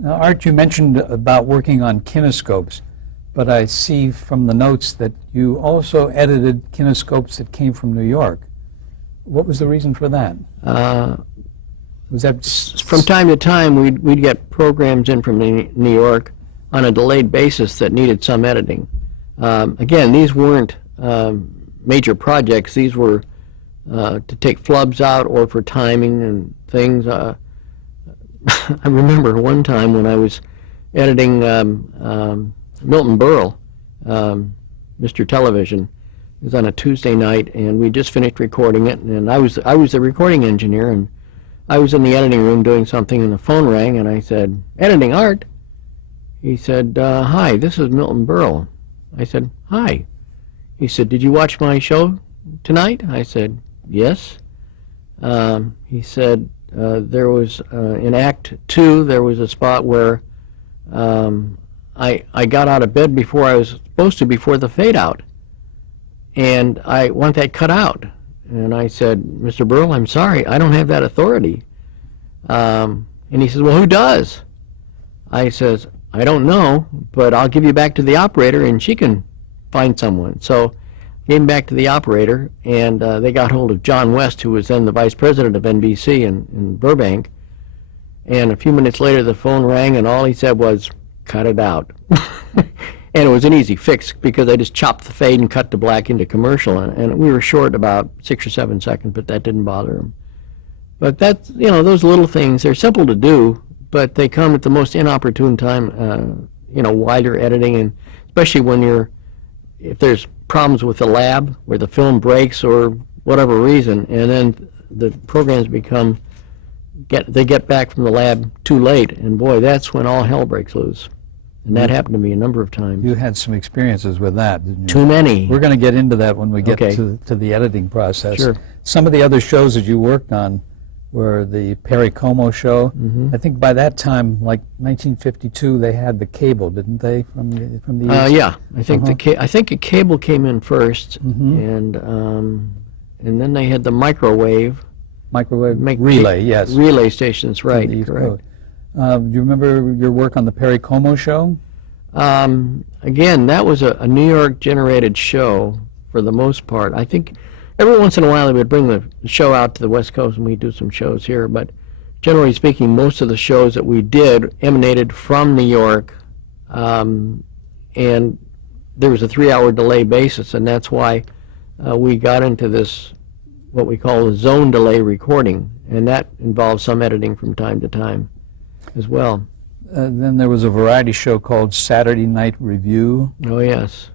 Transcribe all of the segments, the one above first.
Now, Art, you mentioned about working on kinescopes, but I see from the notes that you also edited kinescopes that came from New York. What was the reason for that? Was that from time to time we'd get programs in from New York on a delayed basis that needed some editing. Again, these weren't major projects. These were to take flubs out or for timing and things. I remember one time when I was editing Milton Berle, Mr. Television. It was on a Tuesday night, and we just finished recording it. And I was the recording engineer, and I was in the editing room doing something, and the phone rang, and I said, "Editing, Art." He said, "Hi, this is Milton Berle." I said, "Hi." He said, "Did you watch my show tonight?" I said, "Yes." He said, there was, in Act 2, there was a spot where I got out of bed before I was supposed to, before the fade-out. And I want that cut out. And I said, "Mr. Berle, I'm sorry, I don't have that authority." And he says, "Well, who does?" I says, "I don't know, but I'll give you back to the operator and she can find someone." So gave him back to the operator, and they got hold of John West, who was then the vice president of NBC in Burbank. And a few minutes later, the phone rang, and all he said was, "Cut it out." And it was an easy fix because I just chopped the fade and cut the black into commercial, and we were short about 6 or 7 seconds, but that didn't bother him. But that's, those little things, they're simple to do, but they come at the most inopportune time, while you're editing, and especially when if there's problems with the lab where the film breaks or whatever reason, and then the programs they get back from the lab too late, and boy, that's when all hell breaks loose. And that happened to me a number of times. You had some experiences with that, didn't you? Too many. We're going to get into that when we get Okay. to the editing process. Sure. Some of the other shows that you worked on were the Perry Como show. Mm-hmm. I think by that time, like 1952, they had the cable, didn't they, from the East? Yeah, I think I think a cable came in first, Mhm. and then they had the microwave relay, yes. relay stations, right? from the East Correct. Coast. Do you remember your work on the Perry Como show? Again, that was a New York generated show for the most part. I think every once in a while they would bring the show out to the West Coast and we'd do some shows here, but generally speaking, most of the shows that we did emanated from New York, and there was a 3-hour delay basis, and that's why we got into this, what we call a zone delay recording, and that involves some editing from time to time as well. Then there was a variety show called Saturday Night Review. Oh, yes.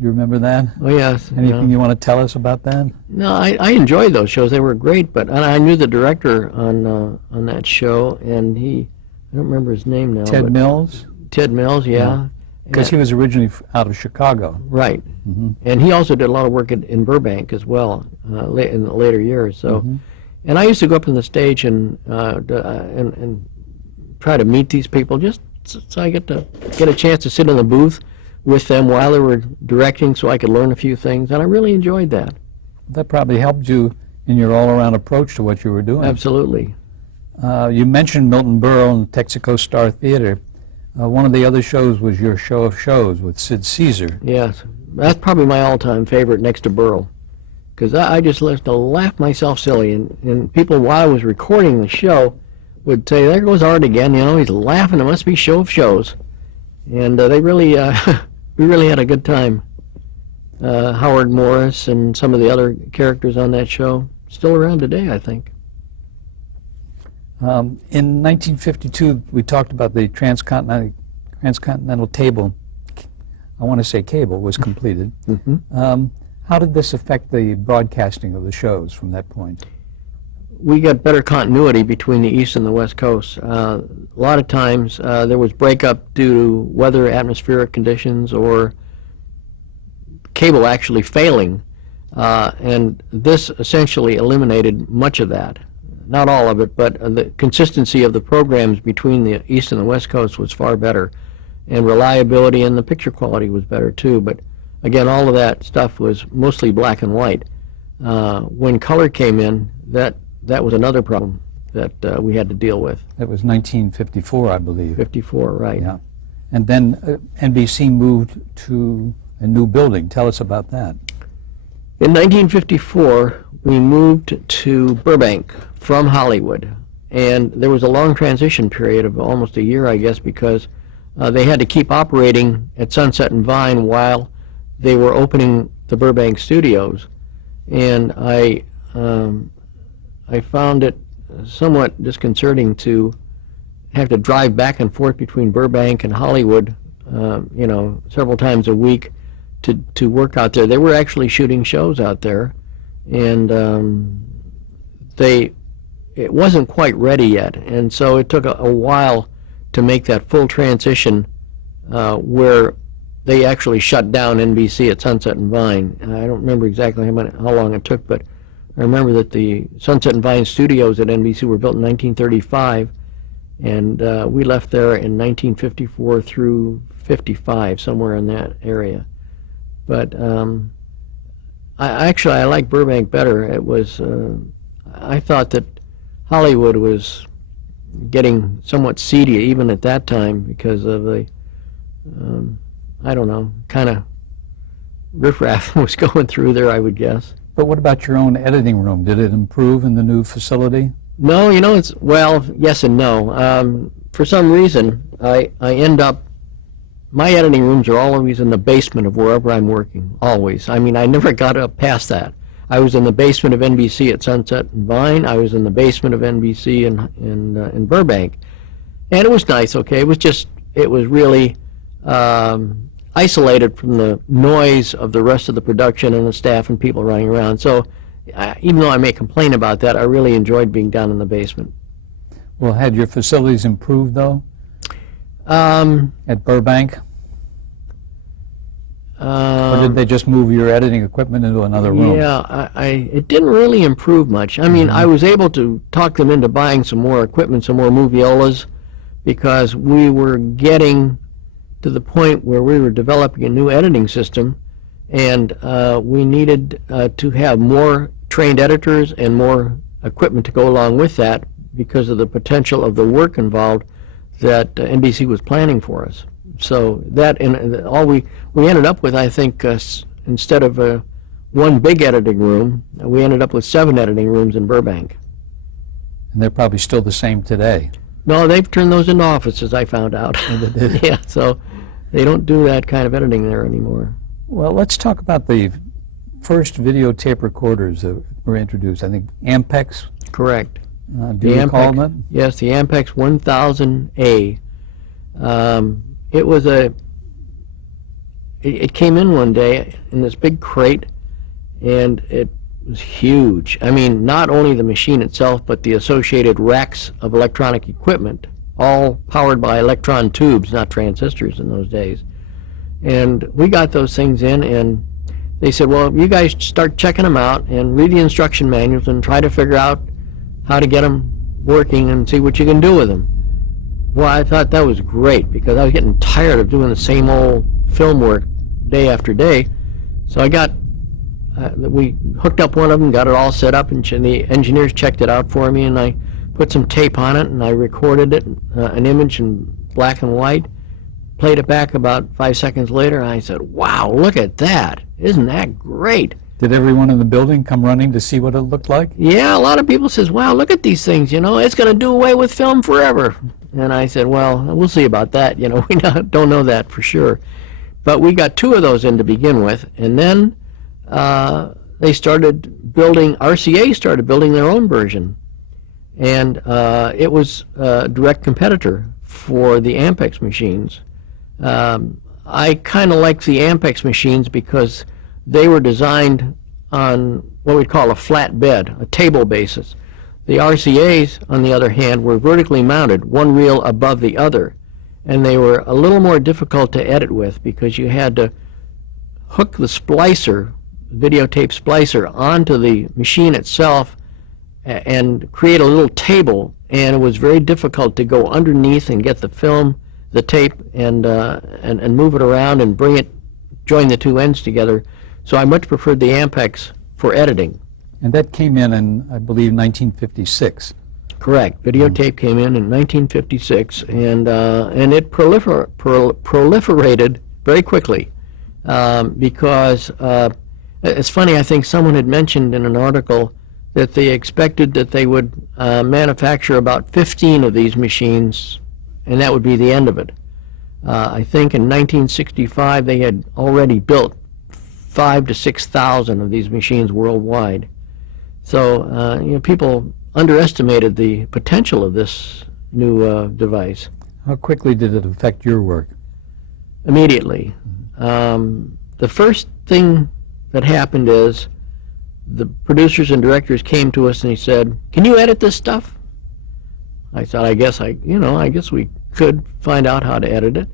You remember that? Oh, yes. Anything you want to tell us about that? No, I enjoyed those shows. They were great, but I knew the director on that show, and I don't remember his name now. Ted Mills? Ted Mills, yeah. Because he was originally out of Chicago. Right. Mm-hmm. And he also did a lot of work in Burbank as well in the later years. So, and I used to go up on the stage and try to meet these people, just so I get a chance to sit in the booth with them while they were directing, so I could learn a few things, and I really enjoyed that. That probably helped you in your all-around approach to what you were doing. Absolutely. You mentioned Milton Berle and Texaco Star Theater. One of the other shows was your Show of Shows with Sid Caesar. Yes, that's probably my all-time favorite next to Berle, because I just used to laugh myself silly, and people, while I was recording the show, would say, "There goes Art again, he's laughing, it must be Show of Shows." And they really, we really had a good time. Howard Morris and some of the other characters on that show, still around today, I think. In 1952, we talked about the transcontinental table. I want to say cable was completed. How did this affect the broadcasting of the shows from that point? We got better continuity between the East and the West Coast. A lot of times there was breakup due to weather, atmospheric conditions, or cable actually failing, and this essentially eliminated much of that. Not all of it, but the consistency of the programs between the East and the West Coast was far better, and reliability and the picture quality was better too. But again, all of that stuff was mostly black and white. When color came in, that was another problem. that we had to deal with. That was 1954, I believe. 54, right. Yeah. And then NBC moved to a new building. Tell us about that. In 1954, we moved to Burbank from Hollywood, and there was a long transition period of almost a year, I guess, because they had to keep operating at Sunset and Vine while they were opening the Burbank studios. And I found it somewhat disconcerting to have to drive back and forth between Burbank and Hollywood, several times a week to work out there. They were actually shooting shows out there, and it wasn't quite ready yet, and so it took a while to make that full transition where they actually shut down NBC at Sunset and Vine. And I don't remember exactly how long it took, but I remember that the Sunset and Vine studios at NBC were built in 1935, and we left there in 1954 through 55, somewhere in that area. But I like Burbank better. It was I thought that Hollywood was getting somewhat seedy even at that time because of the kind of riffraff was going through there, I would guess. But what about your own editing room? Did it improve in the new facility? No, well, yes and no. For some reason, I end up, my editing rooms are always in the basement of wherever I'm working, always. I mean, I never got up past that. I was in the basement of NBC at Sunset and Vine. I was in the basement of NBC in Burbank. And it was nice, okay? It was really isolated from the noise of the rest of the production and the staff and people running around. So even though I may complain about that, I really enjoyed being down in the basement. Well, had your facilities improved, though, at Burbank? Or did they just move your editing equipment into another room? Yeah, it didn't really improve much. I mean, I was able to talk them into buying some more equipment, some more moviolas, because we were getting to the point where we were developing a new editing system, and we needed to have more trained editors and more equipment to go along with that because of the potential of the work involved that NBC was planning for us. So that, and all we ended up with, I think, instead of one big editing room, we ended up with 7 editing rooms in Burbank. And they're probably still the same today. No, they've turned those into offices, I found out. Yeah, so they don't do that kind of editing there anymore. Well, let's talk about the first videotape recorders that were introduced. I think Ampex. Correct. Do you recall them? Yes, the Ampex 1000A. It came in one day in this big crate, and it was huge. I mean, not only the machine itself, but the associated racks of electronic equipment, all powered by electron tubes, not transistors in those days. And we got those things in, and they said, well, you guys start checking them out and read the instruction manuals and try to figure out how to get them working and see what you can do with them. Well, I thought that was great because I was getting tired of doing the same old film work day after day. So we hooked up one of them, got it all set up, and the engineers checked it out for me, and I put some tape on it, and I recorded it, an image in black and white, played it back about 5 seconds later, and I said, wow, look at that. Isn't that great? Did everyone in the building come running to see what it looked like? Yeah, a lot of people says, wow, look at these things, it's going to do away with film forever. And I said, well, we'll see about that, we don't know that for sure. But we got 2 of those in to begin with, and then RCA started building their own version. And it was a direct competitor for the Ampex machines. I kind of like the Ampex machines because they were designed on what we'd call a flat bed, a table basis. The RCAs, on the other hand, were vertically mounted, one reel above the other, and they were a little more difficult to edit with because you had to hook the splicer, videotape splicer, onto the machine itself and create a little table, and it was very difficult to go underneath and get the film, the tape, and move it around and join the 2 ends together. So I much preferred the Ampex for editing. And that came in, I believe, 1956. Correct. Videotape came in 1956, and it proliferated very quickly because it's funny. I think someone had mentioned in an article that they expected that they would manufacture about 15 of these machines, and that would be the end of it. I think in 1965 they had already built 5,000 to 6,000 of these machines worldwide. So people underestimated the potential of this new device. How quickly did it affect your work? Immediately. The first thing that happened is the producers and directors came to us and he said, "Can you edit this stuff?" I thought, I guess we could find out how to edit it.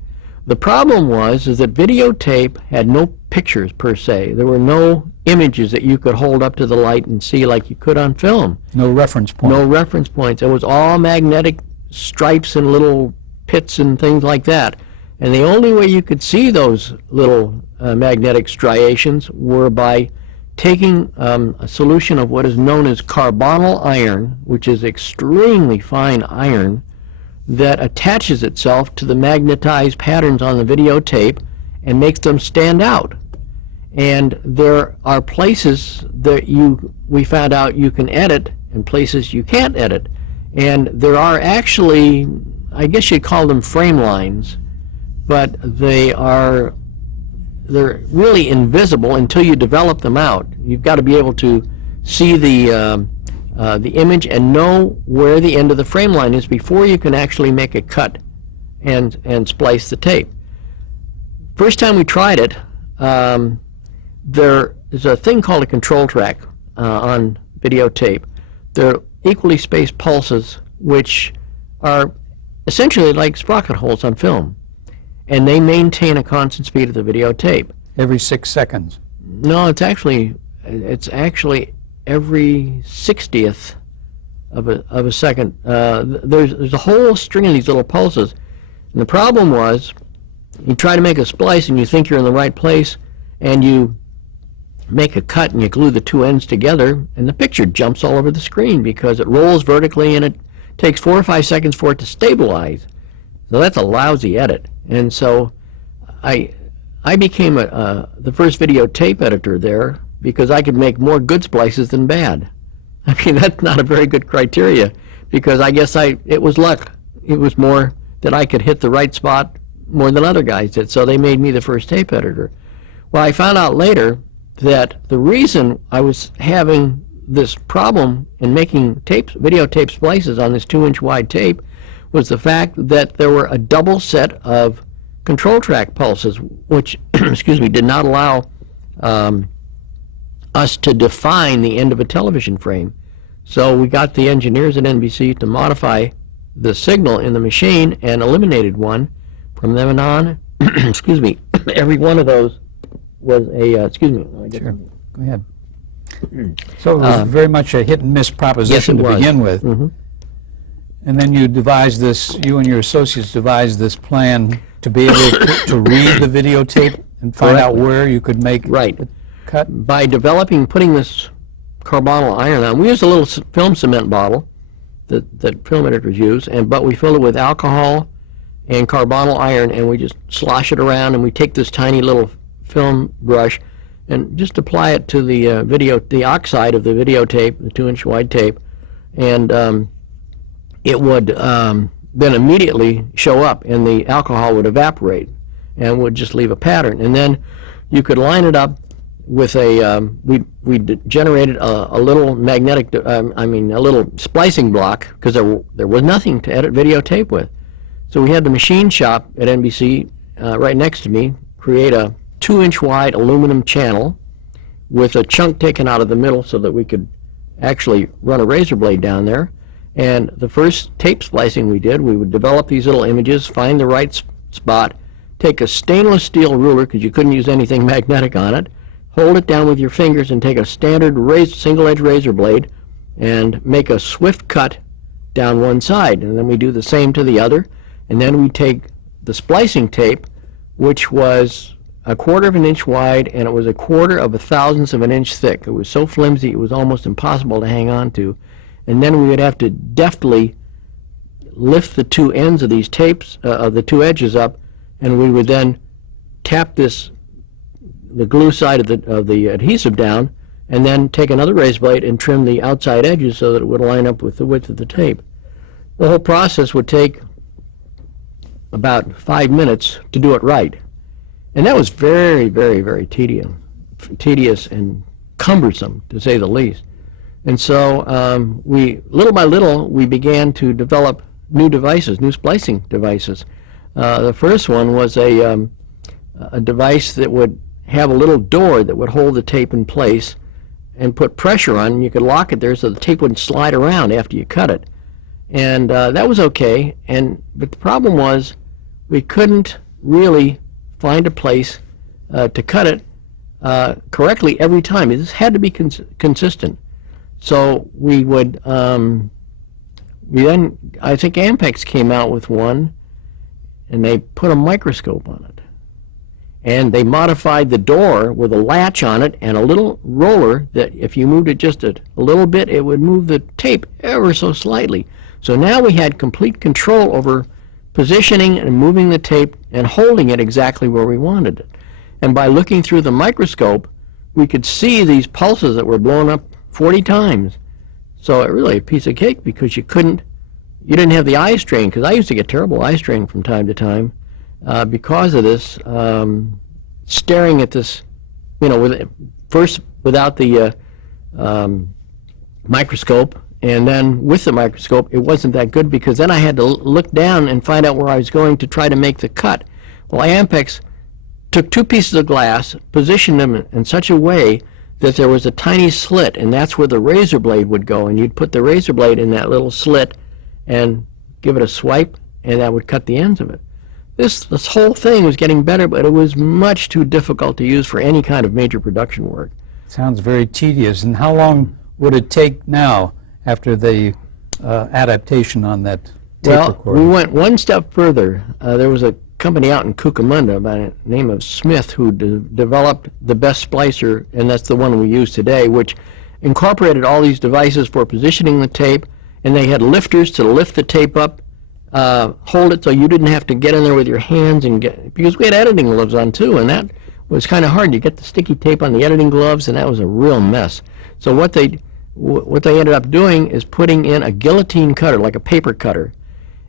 The problem was that videotape had no pictures per se. There were no images that you could hold up to the light and see like you could on film. No reference point. No reference points. It was all magnetic stripes and little pits and things like that. And the only way you could see those little magnetic striations were by taking a solution of what is known as carbonyl iron, which is extremely fine iron, that attaches itself to the magnetized patterns on the videotape and makes them stand out. And there are places that we found out you can edit and places you can't edit. And there are actually, I guess you'd call them frame lines, but they're really invisible until you develop them out. You've got to be able to see the image and know where the end of the frame line is before you can actually make a cut and splice the tape. First time we tried it, there is a thing called a control track on videotape. They're equally spaced pulses, which are essentially like sprocket holes on film, and they maintain a constant speed of the videotape. Every 6 seconds. No, it's actually every 60th of a second. There's a whole string of these little pulses, and the problem was you try to make a splice and you think you're in the right place, and you make a cut and you glue the two ends together, and the picture jumps all over the screen because it rolls vertically and it takes 4 or 5 seconds for it to stabilize. So that's a lousy edit. And so I became the first videotape editor there because I could make more good splices than bad. I mean, that's not a very good criteria because I guess it was luck. It was more that I could hit the right spot more than other guys did, so they made me the first tape editor. Well, I found out later that the reason I was having this problem in making videotape splices on this 2-inch wide tape was the fact that there were a double set of control track pulses, which, excuse me, did not allow us to define the end of a television frame. So we got the engineers at NBC to modify the signal in the machine and eliminated one. From then on, excuse me, every one of those was a, excuse me. Sure, go ahead. So it was very much a hit and miss proposition yes, to begin with. Mm-hmm. And then you and your associates devised this plan to be able to read the videotape and find out where you could make the cut? By putting this carbonyl iron on, we used a little film cement bottle that film editors use, but we fill it with alcohol and carbonyl iron, and we just slosh it around, and we take this tiny little film brush and just apply it to the oxide of the videotape, the 2-inch wide tape, and it would then immediately show up, and the alcohol would evaporate and would just leave a pattern. And then you could line it up with we generated a little magnetic, a little splicing block, because there was nothing to edit videotape with. So we had the machine shop at NBC right next to me create a 2-inch wide aluminum channel with a chunk taken out of the middle so that we could actually run a razor blade down there. And the first tape splicing we did, we would develop these little images, find the right spot, take a stainless steel ruler, because you couldn't use anything magnetic on it, hold it down with your fingers and take a standard single-edge razor blade and make a swift cut down one side. And then we do the same to the other. And then we take the splicing tape, which was 1/4 of an inch wide, and it was 1/4 of a thousandth of an inch thick. It was so flimsy it was almost impossible to hang on to. and then we would have to deftly lift the two ends of these tapes, the two edges up, and we would then tap the glue side of the adhesive down, and then take another razor blade and trim the outside edges so that it would line up with the width of the tape. The whole process would take about 5 minutes to do it right. And that was very, very, very tedious and cumbersome, to say the least. And so little by little, we began to develop new devices, new splicing devices. The first one was a device that would have a little door that would hold the tape in place and put pressure on, and you could lock it there so the tape wouldn't slide around after you cut it. And that was okay, but the problem was we couldn't really find a place to cut it correctly every time. This had to be consistent. So we would, I think Ampex came out with one, and they put a microscope on it. And they modified the door with a latch on it and a little roller that if you moved it just a little bit, it would move the tape ever so slightly. So now we had complete control over positioning and moving the tape and holding it exactly where we wanted it. And by looking through the microscope, we could see these pulses that were blown up 40 times. So it really a piece of cake because you didn't have the eye strain, because I used to get terrible eye strain from time to time because of this, staring at this, first without the microscope, and then with the microscope, it wasn't that good because then I had to look down and find out where I was going to try to make the cut. Well, Ampex took two pieces of glass, positioned them in such a way that there was a tiny slit, and that's where the razor blade would go, and you'd put the razor blade in that little slit and give it a swipe, and that would cut the ends of it. This whole thing was getting better, but it was much too difficult to use for any kind of major production work. Sounds very tedious. And how long would it take now after the adaptation on that tape recorder? We went one step further. There was a company out in Cucamonga by the name of Smith who developed the best splicer, and that's the one we use today, which incorporated all these devices for positioning the tape, and they had lifters to lift the tape up, hold it so you didn't have to get in there with your hands because we had editing gloves on too, and that was kind of hard. You get the sticky tape on the editing gloves, and that was a real mess. So what they ended up doing is putting in a guillotine cutter, like a paper cutter,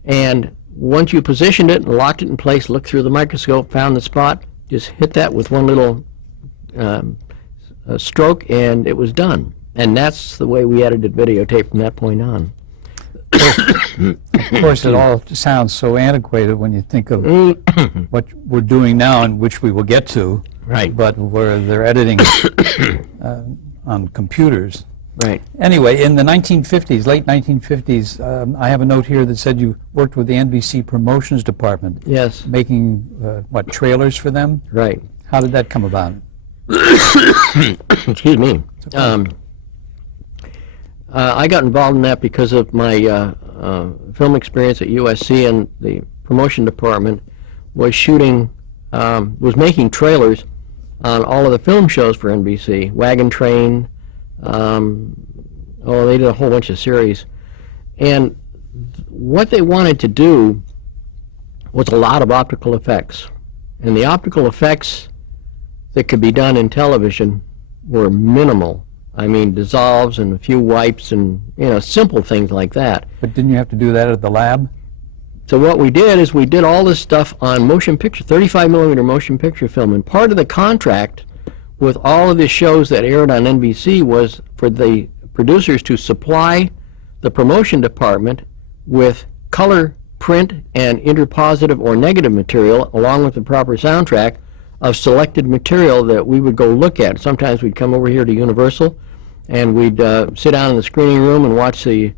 and once you positioned it and locked it in place, looked through the microscope, found the spot, just hit that with one little stroke, and it was done. And that's the way we edited videotape from that point on. Of course, it all sounds so antiquated when you think of what we're doing now, and which we will get to. Right. But where they're editing on computers. Right. Anyway, in the 1950s, late 1950s, I have a note here that said you worked with the NBC promotions department. Yes. Making, trailers for them? Right. How did that come about? Excuse me. I got involved in that because of my film experience at USC, and the promotion department was making trailers on all of the film shows for NBC, Wagon Train. They did a whole bunch of series. And what they wanted to do was a lot of optical effects. And the optical effects that could be done in television were minimal. I mean, dissolves and a few wipes and, simple things like that. But didn't you have to do that at the lab? So what we did is we did all this stuff on motion picture, 35mm motion picture film. And part of the contract with all of the shows that aired on NBC was for the producers to supply the promotion department with color, print, and interpositive or negative material, along with the proper soundtrack of selected material that we would go look at. Sometimes we'd come over here to Universal, and we'd sit down in the screening room and watch the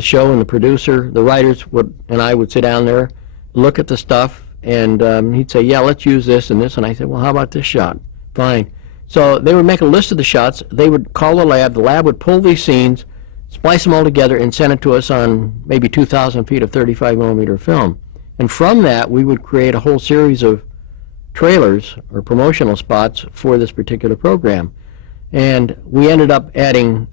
show, and the producer, the writers, and I would sit down there, look at the stuff, and he'd say, yeah, let's use this and this, and I said, well, how about this shot? Fine. So they would make a list of the shots, they would call the lab would pull these scenes, splice them all together, and send it to us on maybe 2,000 feet of 35mm film. And from that, we would create a whole series of trailers or promotional spots for this particular program. And we ended up adding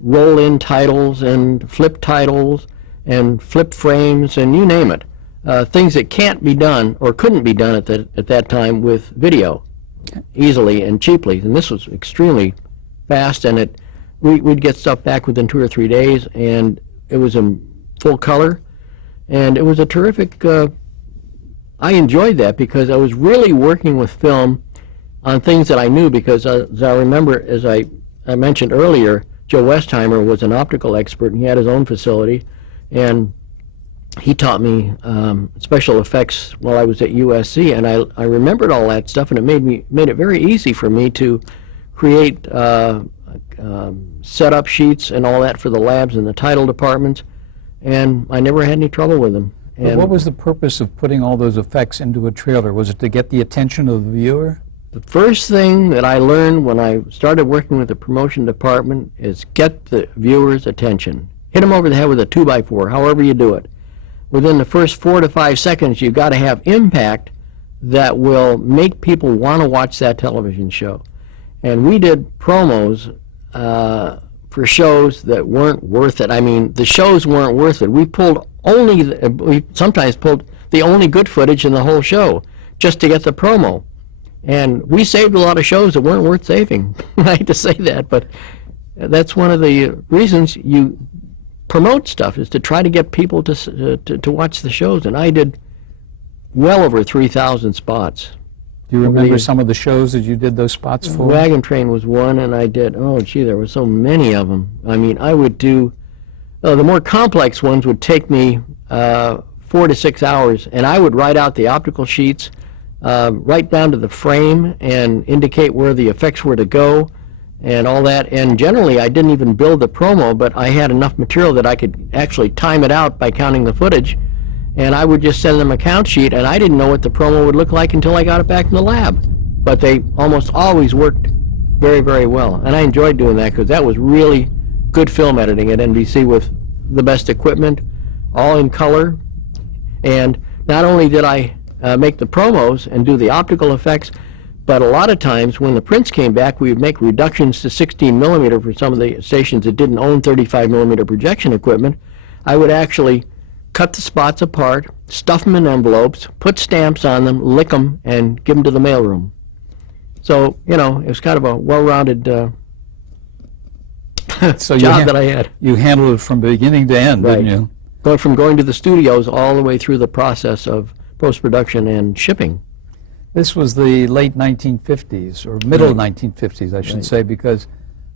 roll-in titles and flip titles and flip frames and you name it. Things that can't be done or couldn't be done at that time with video easily and cheaply. And this was extremely fast, and we'd get stuff back within 2 or 3 days, and it was in full color, and it was a terrific. I enjoyed that because I was really working with film on things that I knew, because as I remember, as I mentioned earlier, Joe Westheimer was an optical expert, and he had his own facility, and he taught me special effects while I was at USC, and I remembered all that stuff, and it made it very easy for me to create setup sheets and all that for the labs and the title departments, and I never had any trouble with them. But what was the purpose of putting all those effects into a trailer? Was it to get the attention of the viewer? The first thing that I learned when I started working with the promotion department is get the viewer's attention. Hit them over the head with a 2x4, however you do it. Within the first 4 to 5 seconds, you've got to have impact that will make people want to watch that television show. And we did promos for shows that weren't worth it. I mean, the shows weren't worth it. We sometimes pulled the only good footage in the whole show just to get the promo. And we saved a lot of shows that weren't worth saving. I hate to say that, but that's one of the reasons you promote stuff, is to try to get people to watch the shows. And I did well over 3,000 spots. Do you remember some of the shows that you did those spots for? Wagon Train was one, and I did, oh gee, there were so many of them. I mean, I would do, the more complex ones would take me 4 to 6 hours, and I would write out the optical sheets, right down to the frame, and indicate where the effects were to go and all that. And generally, I didn't even build the promo, but I had enough material that I could actually time it out by counting the footage. And I would just send them a count sheet, and I didn't know what the promo would look like until I got it back in the lab. But they almost always worked very, very well. And I enjoyed doing that because that was really good film editing at NBC with the best equipment, all in color. And not only did I make the promos and do the optical effects, but a lot of times when the prints came back, we would make reductions to 16 millimeter for some of the stations that didn't own 35 millimeter projection equipment. I would actually cut the spots apart, stuff them in envelopes, put stamps on them, lick them, and give them to the mailroom. So, you know, it was kind of a well-rounded job that I had. You handled it from beginning to end, Right. didn't you? Going to the studios all the way through the process of post-production and shipping. This was the late 1950s, or middle Right. 1950s, I should Right. say, because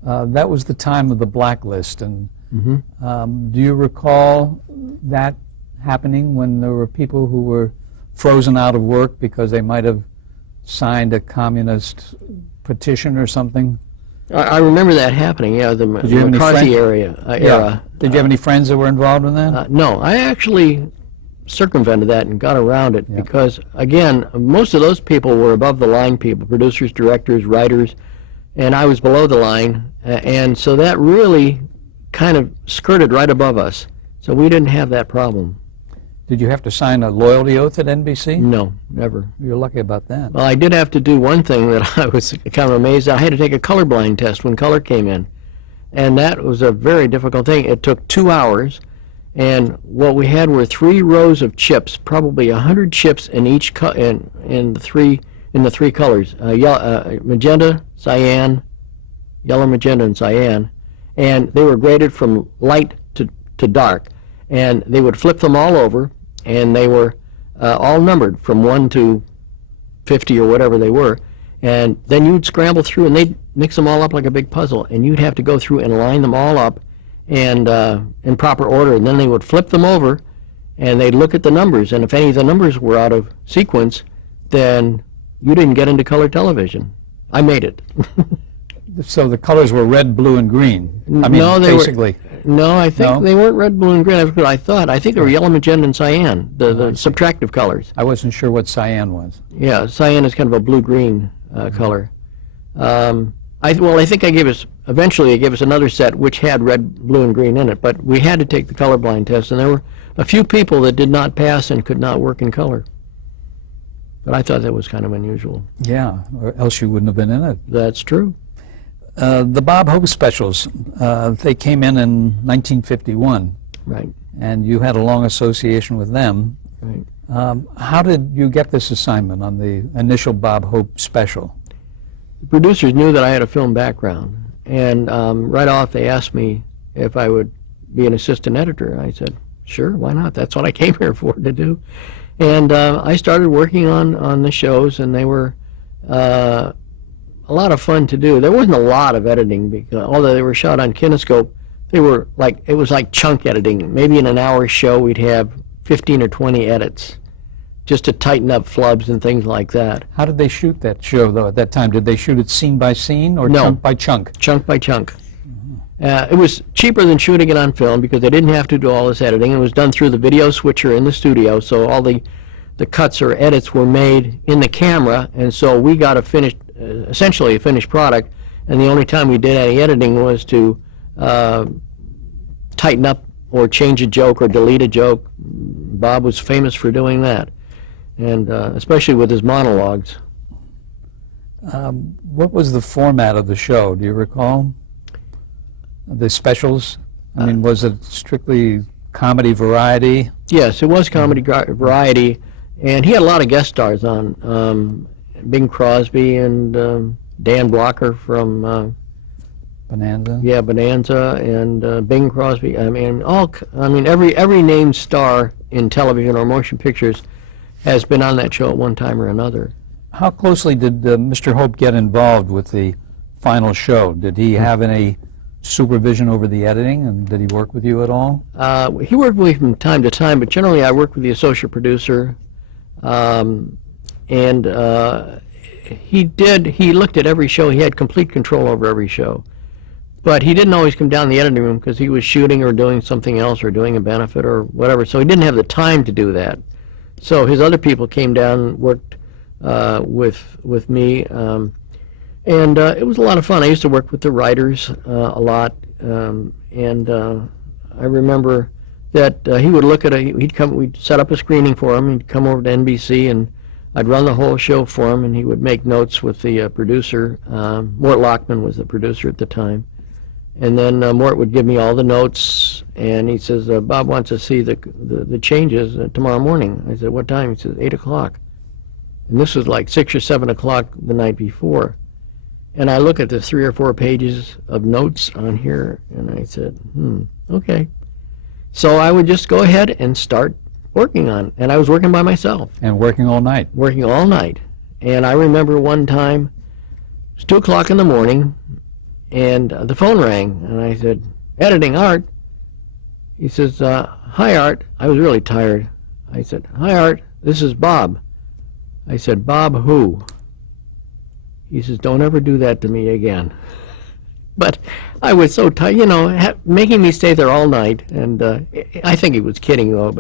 that was the time of the Blacklist. And Mm-hmm. do you recall that happening when there were people who were frozen out of work because they might have signed a communist petition or something? I remember that happening, yeah, the you have any McCarthy friends? era. Did you have any friends that were involved in that? No, I actually circumvented that and got around it Yeah. because, again, most of those people were above the line people, producers, directors, writers, and I was below the line, and so that really kind of skirted right above us. So we didn't have that problem. Did you have to sign a loyalty oath at NBC? No, never. You're lucky about that. Well, I did have to do one thing that I was kind of amazed at. I had to take a colorblind test when color came in. And that was a very difficult thing. It took 2 hours. And what we had were 3 rows of chips, probably 100 chips in each in the three colors, magenta, cyan, yellow, magenta, and cyan. And they were graded from light to dark. And they would flip them all over, and they were all numbered from 1 to 50 or whatever they were. And then you'd scramble through, and they'd mix them all up like a big puzzle, and you'd have to go through and line them all up and in proper order. And then they would flip them over, and they'd look at the numbers. And if any of the numbers were out of sequence, then you didn't get into color television. I made it. So the colors were red, blue, and green. I mean, No, they basically. No, I think No? they weren't red, blue, and green. That's what I thought. I think they were yellow, magenta, and cyan, the subtractive colors. I wasn't sure what cyan was. Yeah, cyan is kind of a blue-green color. I think eventually they gave us another set which had red, blue, and green in it, but we had to take the colorblind test, and there were a few people that did not pass and could not work in color. But I thought that was kind of unusual. Yeah, or else you wouldn't have been in it. That's true. The Bob Hope specials, they came in 1951, Right. and you had a long association with them. Right. How did you get this assignment on the initial Bob Hope special? The producers knew that I had a film background, and right off they asked me if I would be an assistant editor. I said, sure, why not? That's what I came here for, to do. And I started working on the shows, and they were a lot of fun to do. There wasn't a lot of editing, because although they were shot on kinescope, they were like, it was like chunk editing. Maybe in an hour show we'd have 15 or 20 edits just to tighten up flubs and things like that. How did they shoot that show, though, at that time? Did they shoot it scene by scene or No. chunk by chunk? Chunk by chunk. It was cheaper than shooting it on film because they didn't have to do all this editing. It was done through the video switcher in the studio, so all the cuts or edits were made in the camera, and so we got a finished, essentially a finished product, and the only time we did any editing was to tighten up or change a joke or delete a joke. Bob was famous for doing that, and especially with his monologues. What was the format of the show? Do you recall? The specials? I mean, was it strictly comedy variety? Yes, it was comedy variety, and he had a lot of guest stars on. Bing Crosby and Dan Blocker from Bonanza? yeah, Bonanza, and Bing Crosby. I mean, every named star in television or motion pictures has been on that show at one time or another. How closely did Mr. Hope get involved with the final show? Did he have any supervision over the editing, and did he work with you at all? He worked with me from time to time, but generally I worked with the associate producer, and he looked at every show. He had complete control over every show, but he didn't always come down the editing room because he was shooting or doing something else or doing a benefit or whatever, so he didn't have the time to do that. So his other people came down and worked with me, and it was a lot of fun. I used to work with the writers a lot, and I remember that he would look at we'd set up a screening for him. He'd come over to NBC, and I'd run the whole show for him, and he would make notes with the producer. Mort Lockman was the producer at the time. And then Mort would give me all the notes, and he says, Bob wants to see the changes tomorrow morning. I said, what time? He says, 8 o'clock. And this was like 6 or 7 o'clock the night before. And I look at the 3 or 4 pages of notes on here, and I said, okay. So I would just go ahead and start working on it. And I was working by myself. And working all night? Working all night. And I remember one time, it was 2 o'clock in the morning, and the phone rang, and I said, editing, Art. He says, hi, Art. I was really tired. I said, hi, Art, this is Bob. I said, Bob who? He says, don't ever do that to me again. But I was so tired, making me stay there all night, and I think he was kidding, though,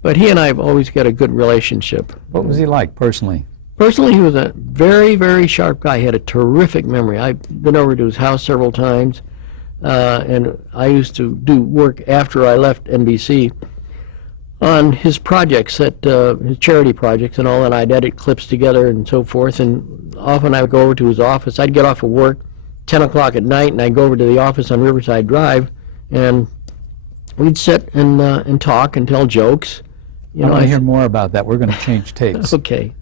but he and I have always got a good relationship. What was he like, personally? Personally, he was a very, very sharp guy. He had a terrific memory. I've been over to his house several times, and I used to do work after I left NBC on his projects, his charity projects and all, and I'd edit clips together and so forth, and often I would go over to his office. I'd get off of work 10 o'clock at night, and I'd go over to the office on Riverside Drive, and we'd sit and talk and tell jokes. I want to hear more about that. We're going to change tapes. Okay.